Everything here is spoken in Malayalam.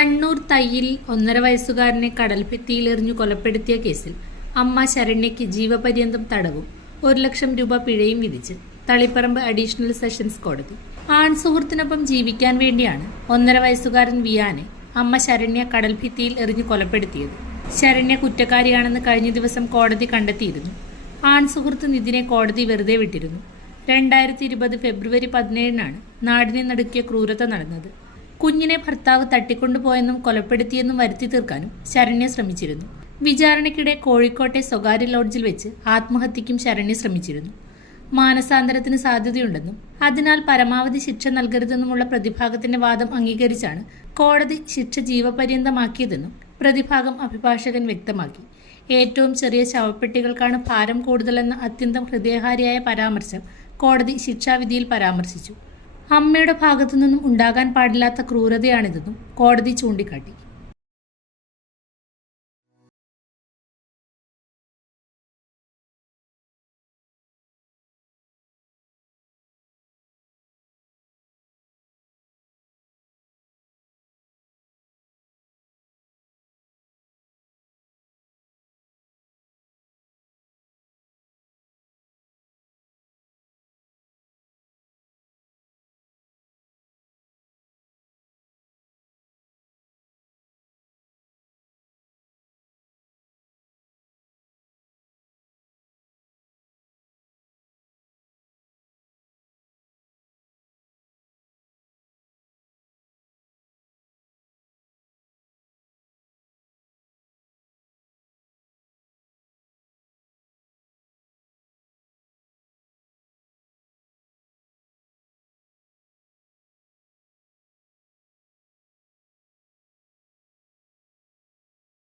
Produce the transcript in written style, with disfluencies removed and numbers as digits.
കണ്ണൂർ തയ്യിൽ 1.5 വയസ്സുകാരനെ കടൽഭിത്തിയിലെറിഞ്ഞു കൊലപ്പെടുത്തിയ കേസിൽ അമ്മ ശരണ്യയ്ക്ക് ജീവപര്യന്തം തടവും 1 ലക്ഷം രൂപ പിഴയും വിധിച്ച് തളിപ്പറമ്പ് അഡീഷണൽ സെഷൻസ് കോടതി. ആൺസുഹൃത്തിനൊപ്പം ജീവിക്കാൻ വേണ്ടിയാണ് 1.5 വയസ്സുകാരൻ വിയാനെ അമ്മ ശരണ്യ കടൽഭിത്തിയിൽ എറിഞ്ഞു കൊലപ്പെടുത്തിയത്. ശരണ്യ കുറ്റക്കാരിയാണെന്ന് കഴിഞ്ഞ ദിവസം കോടതി കണ്ടെത്തിയിരുന്നു. ആൺസുഹൃത്ത് നിതിനെ കോടതി വെറുതെ വിട്ടിരുന്നു. 2020 ഫെബ്രുവരി 17-നാണ് നാടിനെ നടുക്കിയ ക്രൂരത നടന്നത്. കുഞ്ഞിനെ ഭർത്താവ് തട്ടിക്കൊണ്ടുപോയെന്നും കൊലപ്പെടുത്തിയെന്നും വരുത്തി തീർക്കാനും ശരണ്യ ശ്രമിച്ചിരുന്നു. വിചാരണയ്ക്കിടെ കോഴിക്കോട്ടെ സ്വകാര്യ ലോഡ്ജിൽ വെച്ച് ആത്മഹത്യയ്ക്കും ശരണ്യ ശ്രമിച്ചിരുന്നു. മാനസാന്തരത്തിന് സാധ്യതയുണ്ടെന്നും അതിനാൽ പരമാവധി ശിക്ഷ നൽകരുതെന്നുമുള്ള പ്രതിഭാഗത്തിന്റെ വാദം അംഗീകരിച്ചാണ് കോടതി ശിക്ഷ ജീവപര്യന്തമാക്കിയതെന്നും പ്രതിഭാഗം അഭിഭാഷകൻ വ്യക്തമാക്കി. ഏറ്റവും ചെറിയ ശവപ്പെട്ടികൾക്കാണ് ഭാരം കൂടുതലെന്ന അത്യന്തം ഹൃദയഹാരിയായ പരാമർശം കോടതി ശിക്ഷാവിധിയിൽ പരാമർശിച്ചു. അമ്മയുടെ ഭാഗത്തുനിന്നും ഉണ്ടാകാൻ പാടില്ലാത്ത ക്രൂരതയാണിതെന്നും കോടതി ചൂണ്ടിക്കാട്ടി.